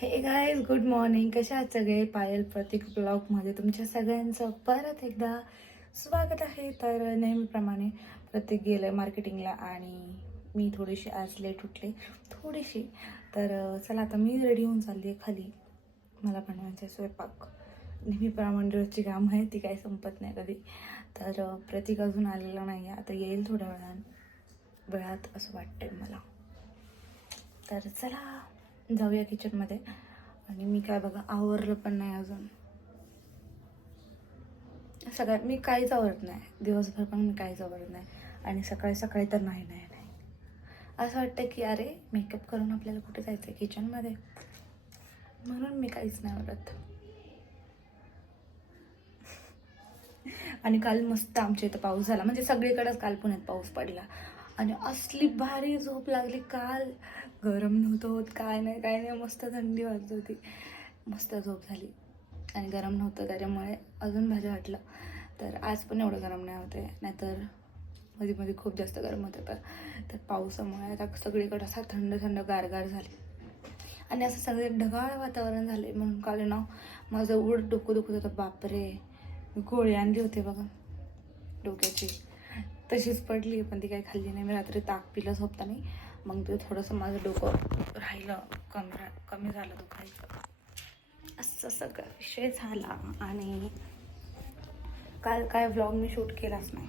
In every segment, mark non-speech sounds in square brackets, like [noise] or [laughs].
हे guys good morning कशा आहात सगळे? पायल प्रतीक ब्लॉगमध्ये तुमच्या सगळ्यांचं परत एकदा स्वागत आहे. तर नेहमीप्रमाणे प्रत्येक गेलं आहे मार्केटिंगला आणि मी थोडीशी आज लेट उठले. थोडीशी. तर चला आता मी रेडी होऊन चालली आहे खाली. मला बनवायचं आहे स्वयंपाक. नेहमीप्रमाणे रोजची काम आहे ती काही संपत नाही कधी. तर प्रतीक अजून आलेला नाही आहे आता येईल थोड्या वेळात वेळात असं वाटतंय मला. तर चला. जाऊया किचनमध्ये आणि मी काय बघा आवरलं पण नाही अजून. सगळ्या मी काहीच आवडत नाही. दिवसभर पण मी काहीच आवडत नाही. आणि सकाळी सकाळी तर नाही नाही नाही. असं वाटतं की अरे मेकअप करून आपल्याला कुठे जायचं आहे किचनमध्ये म्हणून मी काहीच नाही आवडत [laughs] आणि काल मस्त आमच्या इथं पाऊस झाला. म्हणजे सगळीकडेच काल पुण्यात पाऊस पडला. आणि असली भारी झोप लागली. काल गरम नव्हतं होत काय नाही काय नाही. मस्त थंडी वाजत होती. मस्त झोप झाली. आणि गरम नव्हतं त्याच्यामुळे अजून भारी वाटलं. तर आज पण एवढं गरम नाही होते नाहीतरमध्ये मध्ये खूप जास्त गरम होतं. तर तर पावसामुळे आता सगळीकडे असा थंड थंड गारगार झाली. आणि असं सगळे ढगाळ वातावरण झाले. म्हणून काल ना माझं उड डोकं दुखत होतं. बापरे गोळी आणली होती बघा. डोक्याची. तशीच पडली पण ती काही खाल्ली नाही. मी रात्री ताक पिलं झोपताना मग ते थोडंसं माझं डोकं राहिलं कमी रा कमी झालं दुखायचं. असं सगळं विषय झाला आणि काल काय व्लॉग मी शूट केलाच नाही.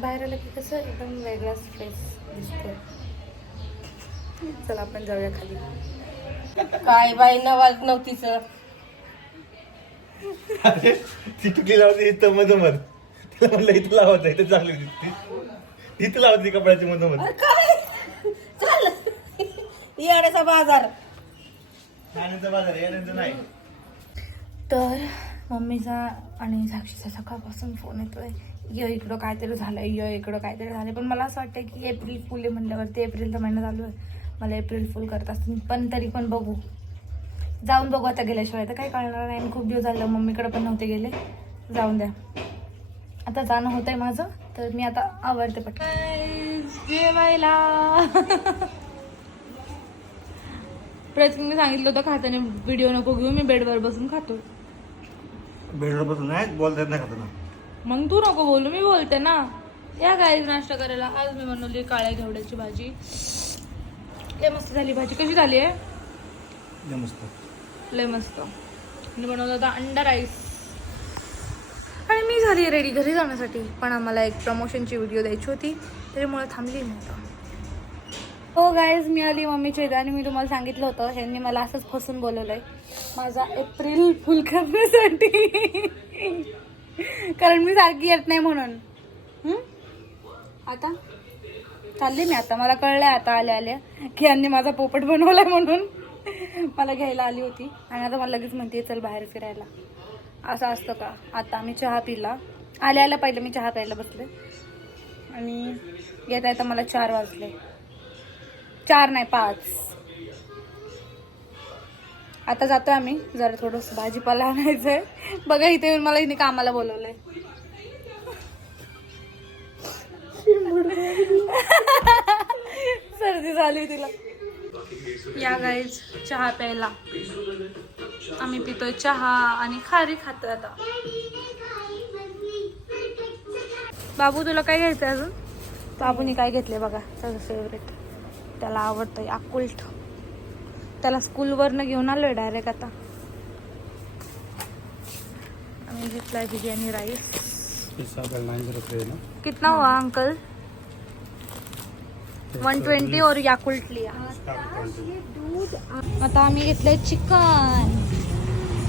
बाहेर आलं की कसं एकदम वेगळाच फेस दिसतो चला आपण जाऊया खाली. काय बाई नवाज नव्हतीच. अरे ती टिकली लावते इथं मधोमध. तिला म्हणलं इथं लावत इथं चांगली दिसते इथं लावते कपड्याची मधोमध. काय? चाल. येण्याचा बाजार. बाजार येण्याचं नाही. तर मम्मीचा आणि साक्षीचा सकाळपासून फोन येतोय. य इकडं काहीतरी झालंय य इकडं काहीतरी झालंय. पण मला असं वाटतं की एप्रिल फुल आहे म्हणल्यावरती एप्रिलचा महिना चालू आहे. मला एप्रिल फुल करत असतील पण तरी पण बघू. जाऊन बघू आता गेल्याशिवाय. तर काही कळणार नाही. आणि खूप दिवस झालं मम्मीकडे पण नव्हते गेले. जाऊन द्या. आता जाणं होतंय माझं तर मी आता आवडते पटकन. जेवायला. प्रतीकने सांगितलं होतं खाताना व्हिडिओ नको घेऊ मी बेडवर बसून खातो बेडवर बसून नाही बोलता येत नाही मग तू नको बोलू मी बोलते ना. या काय नाश्ता करायला. आज मी बनवली काळ्या घेवड्याची भाजी. लय मस्त झाली भाजी. कशी झाली आहे? लय मस्त. लय मस्त. मी बनवला होता अंडा राईस. आणि मी झाली रेडी घरी जाण्यासाठी पण आम्हाला एक प्रमोशनची व्हिडिओ द्यायची होती त्याच्यामुळे थांबली मी आता. हो गायज मी आली मम्मीच्या इथं आणि मी तुम्हाला सांगितलं होतं ह्यांनी मला असंच फसून बोलवलंय. माझा एप्रिल फुल करण्यासाठी. कारण मी सारखी येत नाही म्हणून. हं? आता? चालले मी आता मला कळलंय आता आल्या आल्या की यांनी माझा पोपट बनवलाय म्हणून. मला घ्यायला आली होती. आणि आता मला लगेच म्हणते चल बाहेर फिरायला. असं असतं का? आता आम्ही चहा पिला. आल्या आल्या पहिलं मी चहा प्यायला बसले. आणि येता येता मला चार वाजले. चार नाही पाच. आता जातोय आम्ही. जरा थोडंसं भाजीपाला आणायचंय. बघा इथे येऊन मला इथे कामाला बोलवलंय. [laughs] सर्दी झाली तिला. या गाईज चहा प्यायला. आम्ही पितोय चहा आणि खारी खातोय आता. बाबू तुला काय घ्यायचंय अजून? बाबूने काय घेतले बघा त्याचं फेवरेट त्याला आवडतंय अकुल्ट त्याला स्कूलवरनं घेऊन आलोय डायरेक्ट आता. आम्ही घेतलाय बिर्याणी राईस कितना हुआ अंकल वन ट्वेंटी और याकुल्ट लिया आता आम्ही घेतलंय चिकन.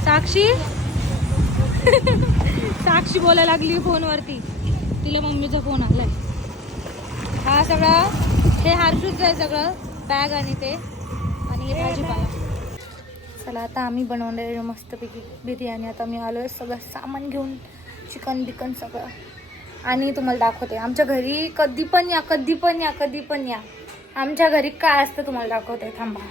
साक्षी? [laughs] साक्षी बोलायला लागली फोनवरती. तिला मम्मीचा फोन आलाय. हा सगळा हे हारशूच आहे सगळं. बॅग आणि ते. आणि हे भाजीपाला. चला आता आम्ही बनवले मस्तपैकी बिर्याणी. आता मी आलोय सगळं सामान घेऊन. चिकन बिकन सगळं. आणि तुम्हाला दाखवते. आमच्या घरी कधी पण या कधी पण या कधी पण या. आमच्या घरी काय असतं तुम्हाला दाखवते थांबा.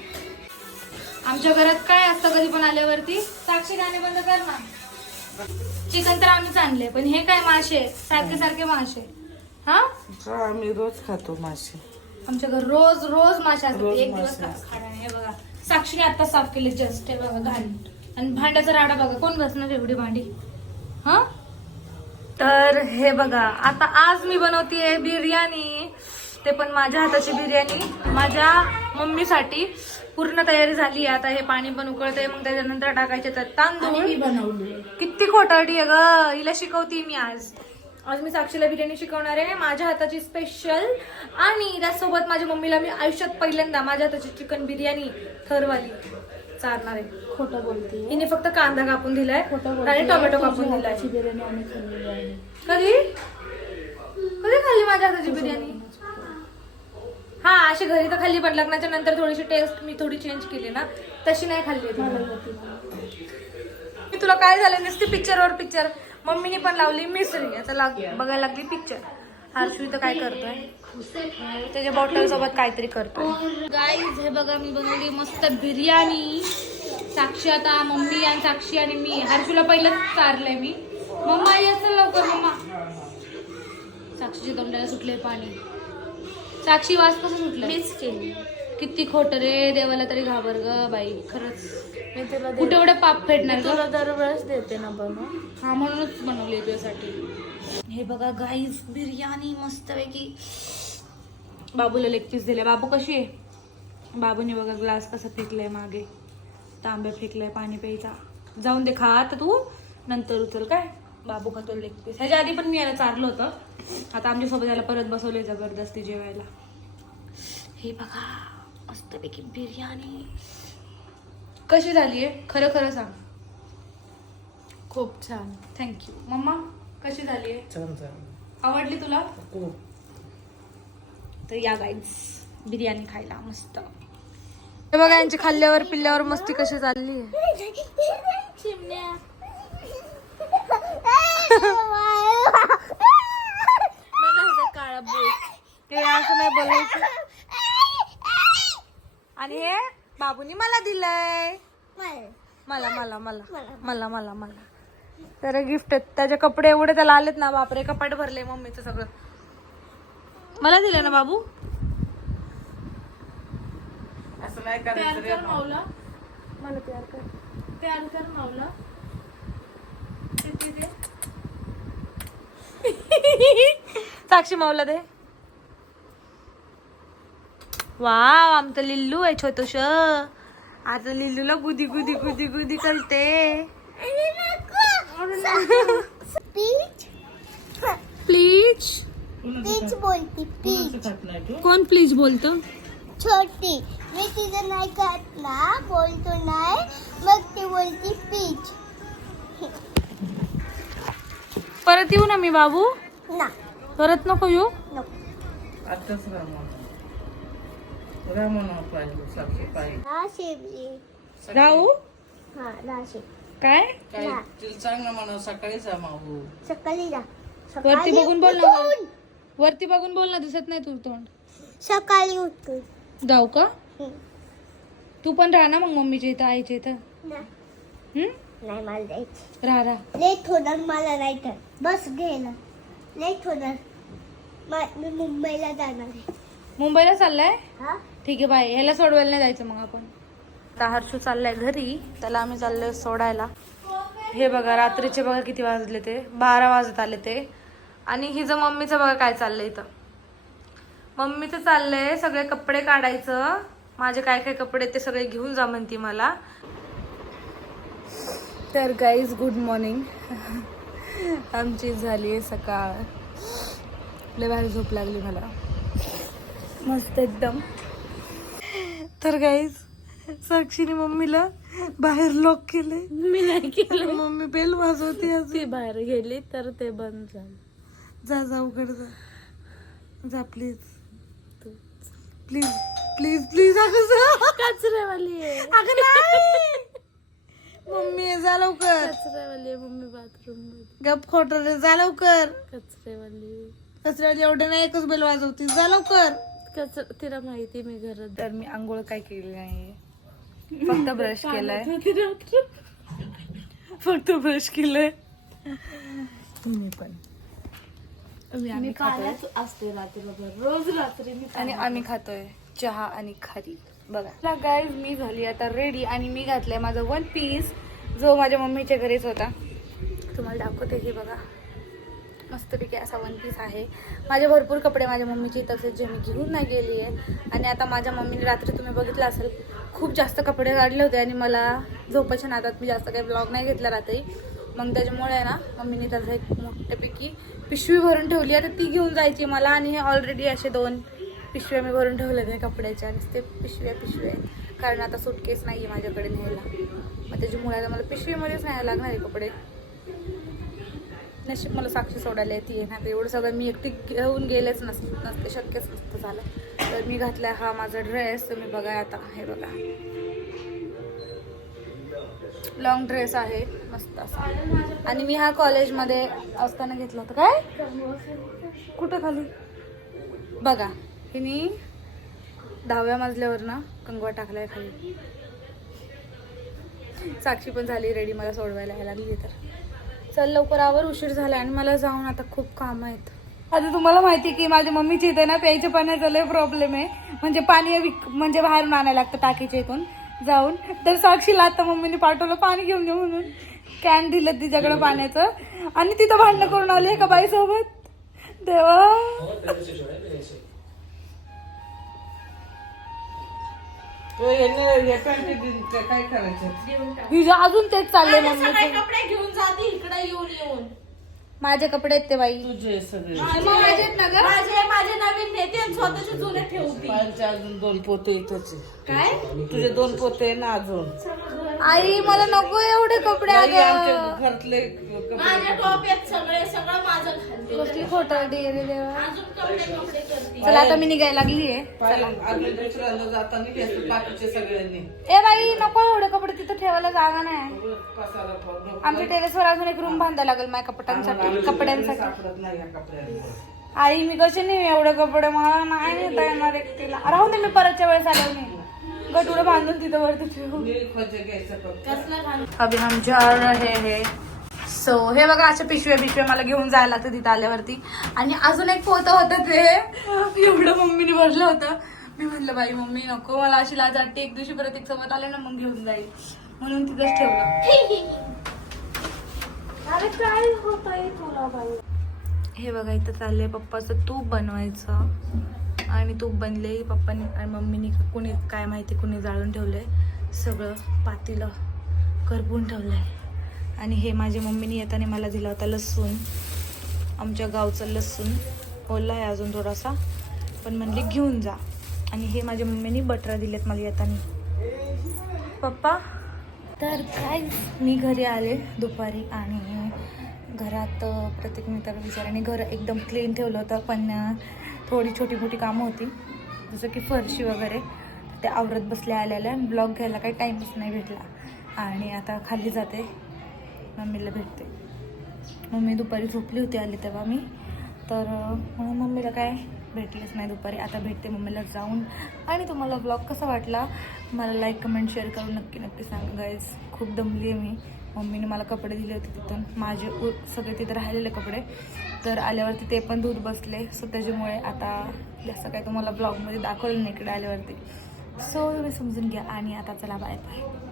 आमच्या घरात काय असतं कधी पण आल्यावरती साक्षी गाणे बंद कर ना. चिकन तर आम्हीच आणले पण हे काय मासे सारखे सारखे मासे हा? आम्ही रोज खातो मासे. आमच्या घर रोज रोज मासे असतात. एक दिवस हे बघा. साक्षीने आता साफ केले जस्ट हे बघा घाण आणि भांड्याचा राडा बघा कोण घासणार एवढी भांडी? हा? तर हे बघा आता आज मी बनवतीये बिर्याणी. ते पण माझ्या हाताची बिर्याणी. माझ्या मम्मीसाठी पूर्ण तयारी झाली आहे. आता हे पाणी पण उकळतंय मग त्याच्यानंतर टाकायचे तर तांदूळ. किती खोटारडी आहे ग. हिला शिकवते मी आज. आज मी साक्षीला बिर्याणी शिकवणार आहे. माझ्या हाताची स्पेशल आणि त्याचसोबत माझ्या मम्मीला मी आयुष्यात पहिल्यांदा माझ्या हाताची चिकन बिर्याणी थरवाली. चालणार आहे. खोटं बोलते. हिने फक्त कांदा कापून दिलाय खोटं आणि टोमॅटो कापून दिलाय. बिर्याणी आम्ही खाल्लेली आहे. कधी? कधी खाल्ली माझ्या हाताची बिर्याणी? हा अशी घरी तर खाल्ली पण लग्नाच्या नंतर थोडीशी टेस्ट मी थोडी चेंज केली ना. तशी नाही खाल्ली. मी तुला काय झालं नुसती पिक्चरवर पिक्चर मम्मीने पण लावली मिसरी आता लाग बघायला लागली पिक्चर हर्षू तर काय करतोय? त्याच्या बॉटल सोबत काहीतरी करतोय. गाईज हे बघा मी बनवली मस्त बिर्याणी. साक्षी आता मम्मी आणि साक्षी आणि मी. हर्षूला पहिलं चारलंय मी. मम्मा यायचं लवकर मम्मा. साक्षीच्या तोंडाला सुटले पाणी. साक्षी वास कसं सुटलं मीच केली. किती खोट रे देवाला तरी घाबर ग बाई. खरंच. मी तुला दे- कुठे एवढे पाप फेडणार ग? तुला दरवेळेस देते ना बनवून हा म्हणूनच बनवली तुझ्यासाठी. हे बघा गाईज बिर्याणी मस्तपैकी बाबूला लेग पीस दिले. बाबू कशी आहे? बाबूने बघा ग्लास कसा फेकलाय मागे. तांबे फेकलाय पाणी प्यायचा. जाऊन दे खा आता तू. नंतर उचल काय? बाबू खातो लेग पीस ह्याच्या आधी पण मी याला चारलं होतं. आता आमच्यासोबत याला परत बसवलंय जबरदस्ती जेवायला. हे बघा मस्तपैकी बिर्याणी. कशी झाली आहे? खरं खरं सांग. खूप छान. थँक्यू मम्मा कशी झाली आहे? आवडली तुला? खूप. तर या गाईज बिर्याणी खायला मस्त. हे बघा यांची खाल्ल्यावर पिल्ल्यावर मस्ती कशी चालली काळा बोट ते असं नाही बोलायचं. आणि हे बाबूनी मला दिलंय. मला. मला मला मला. मला मला. तर गिफ्ट त्याचे कपडे एवढे त्याला आलेत ना बापरे कपाट भरले मम्मीचं सगळं. मला दिलं ना बाबू? असं नाही करायचं रे मावला मला तयार कर. तयार कर किती दे साक्षी माऊला दे. वाव आमचं लिल्लू आहे छोटस आता लिल्लूला गुदी गुदी गुदी गुदी करते. प्लीज [laughs] पीच बोलती तू? कोण प्लीज बोलतो? छोटी. मी तिचं नाही खात ना बोलतो नाही. मग ती बोलती पीच. परत येऊ ना मी बाबू? ना. परत नको येऊ? नको. आताच रामा रामा पाहिजे साक्षी पाहिजे हा शेवली राहू? हा राशी काय? काय. तिला सांग ना म्हणा सकाळी जा माऊ सकाळी जा. वरती बघून बोल ना उठून. वरती बघून बोल ना दिसत नाही तू तोंड. सकाळी उठून जाऊ का. तू पण राहा ना मग मम्मीच्या इथं आईच्या इथं. ना. हम्म? नाही मला जायचं. राहा राहा. लेट होणार मला नाही तर. बस घ्यायला लेट होणार मा- मी मुंबईला जाणार आहे. मुंबईला चाललाय? हा? ठीक आहे बाय. ह्याला सोडवायला नाही जायचं मग आपण. आता हर्षू चाललाय घरी. त्याला आम्ही चाललोय सोडायला. हे बघा रात्रीचे बघा किती वाजले ते. बारा वाजत आले ते. आणि हिचं मम्मीचं बघा काय चाललंय इथं. मम्मीचं चाललंय सगळे कपडे काढायचं. माझे काय काय कपडे ते सगळे घेऊन जा म्हणती मला. तर गाईज गुड मॉर्निंग आमची झाली आहे सकाळ. लय भारी झोप लागली मला. मस्त एकदम. तर गाईज साक्षीने मम्मीला बाहेर लॉक केले मी नाही केलं मम्मी बेल वाजवते. ती बाहेर गेली तर ते बंद झालं. जा जा उघड जा. जा प्लीज प्लीज प्लीज प्लीज अगं जा. कचऱ्यावाली आहे. अगं नाही. मम्मी जा लवकर. कचऱ्यावाली आहे मम्मी बाथरूममध्ये. गप खोटर जा लवकर. कचऱ्यावाली कचऱ्याला एवढे नाही एकच बेल वाजवते. जा लवकर. कचरा तिला माहिती मी घरात तर मी आंघोळ काय केली नाही. [laughs] फक्त ब्रश केलाय. फक्त ब्रश केलंय. तुम्ही पण. मी आम्ही खातोय. असते रात्रीभर रोज रात्री मी आणि आम्ही खातोय चहा आणि खारी. बघा. गाईज मी झाली आता रेडी आणि मी घातलाय माझा वन पीस जो माझ्या मम्मीच्या घरीच होता. तुम्हाला दाखवते हे बघा. मस्तपैकी असा वन पीस आहे. माझे भरपूर कपडे माझ्या मम्मीचे तसेच जे मी घेऊन नाही गेली आहे. आणि आता माझ्या मम्मीने रात्री तुम्ही बघितलं असेल खूप जास्त कपडे काढले होते आणि मला झोपायच्या नादात मी जास्त काही ब्लॉग नाही घेतला रात्री. मग त्याच्यामुळे आहे ना मम्मीने त्याचं एक मोठ्यापैकी पिशवी भरून ठेवली. आता ती घेऊन जायची मला आणि हे ऑलरेडी असे दोन पिशव्या मी भरून ठेवले हे कपड्याच्या. आणि ते पिशव्या पिशव्या. कारण आता सुटकेस नाही आहे माझ्याकडे न्यायला. मग त्याच्यामुळे आता मला पिशवीमध्येच न्यायला लागणार आहे कपडे. नशीब मला साक्षी सोडायला येते ना. तर एवढं सगळं मी एकटी घेऊन गेलेच नस नसते. शक्यच नसतं झालं. तर मी घातलाय हा माझा ड्रेस तुम्ही बघा आता. हे बघा. लॉंग ड्रेस आहे मस्त असा. आणि मी हा कॉलेजमध्ये असताना घेतला होता. काय? कुठं खाली? बघा हिनी दहाव्या मजल्यावर ना कंगवा टाकलाय खाली. साक्षी पण झाली रेडी मला सोडवायला यायला लागली तर चल लवकर आवर उशीर झाला आणि मला जाऊन आता खूप काम आहेत. आता तुम्हाला माहिती की माझ्या मम्मीच्या इथे ना प्यायच्या पाण्याचा लय प्रॉब्लेम आहे. म्हणजे पाणी विक म्हणजे बाहेरून आणायला लागतं टाकीच्या इथून. जाऊन. तर साक्षीला आता मम्मीने पाठवलं पाणी घेऊन ये म्हणून. कॅन दिलं तिच्याकडे पाण्याचं. आणि तिथं भांडणं करून आले एका बाईसोबत. देवा. काय करायचं? अजून तेच चाललंय मम्मी कपडे घेऊन जाते? इकडे येऊन येऊन. माझे कपडे आहेत ते बाई. तुझे सगळे. माझे आहेत ना ग? माझे माझे नवीन नेते आणि स्वतःचे जुने ठेवते. पायांचे अजून दोन पोते इथंच. आहे. काय? तुझे दोन पोते आहे ना अजून? आई मला नको एवढे कपडे अगं. आमच्या घरातले कपडे माझ्या टोप्यात सगळे सगळं माझं घालते. कसली देवा. अजून कपडे कपडे करते. चला आता मी निघायला लागली आहे. पाय- अजून दुसऱ्यांदा जाताना घ्यायचं बाकीचे सगळ्यांनी. ए बाई नको एवढे कपडे तिथं ठेवायला जागा नाही. आमच्या टेरेसवर अजून एक रूम बांधायला लागेल माझ्या कपड्यांसाठी कपड्यांसाठी. आई मी कशी नाही एवढे कपडे? मला नाही नेता येणार एकटीला. राहून दे मी परतच्या वेळेस आलो मी. गटुडं बांधून तिथं वरती ठेवू अभी हम जा रहे हैं. सो हे बघा अशा पिशव्या पिशव्या मला घेऊन जायला लागतं तिथं आल्यावरती. आणि अजून एक पोतं होतं ते. एवढं मम्मीने भरलं होतं. मी म्हटलं बाई मम्मी नको. मला अशी लाज वाटते. एक दिवशी परत एक सोबत आले ना मग घेऊन जाईल. म्हणून तिथंच ठेवलं. अरे काय होत आहे तुला बाई? हे बघा इथं चाललंय पप्पाचं तूप बनवायचं. आणि तूप बनले पप्पानी आणि मम्मीनी कुणी काय माहिती कुणी जाळून ठेवलंय. सगळं पातीलं करपून ठेवलंय. आणि हे माझ्या मम्मीने येताना मला दिला होता लसूण. आमच्या गावचं लसूण. ओला आहे अजून थोडासा. पण म्हणले घेऊन जा. आणि हे माझ्या मम्मीने बटर दिलेत मला येताना. पप्पा तर काय मी घरी आले दुपारी आणि घरात प्रत्येक मित्र विचाराने घर एकदम क्लीन ठेवलं होतं पण थोडी छोटी मोठी कामं होती जसं की फरशी वगैरे. ते आवरत बसल्या आलेल्या ब्लॉग घ्यायला काही टाईमच नाही भेटला. आणि आता खाली जाते मम्मीला भेटते. मम्मी दुपारी झोपली होती आली तेव्हा मी. तर म्हणून मम्मीला काय भेटलेच नाही दुपारी. आता भेटते मम्मीला जाऊन. आणि तुम्हाला ब्लॉग कसा वाटला? मला लाईक कमेंट शेअर करून नक्की नक्की सांग गाईज खूप दमली आहे मी. मम्मीने मला कपडे दिले होते तिथून. माझे उ सगळे तिथे राहिलेले कपडे. तर आल्यावरती ते पण दूध बसले. सो त्याच्यामुळे आता जास्त काय तुम्हाला ब्लॉगमध्ये दाखवलं नाही इकडे आल्यावरती. सो तुम्ही समजून घ्या. आणि आता चला बाय बाय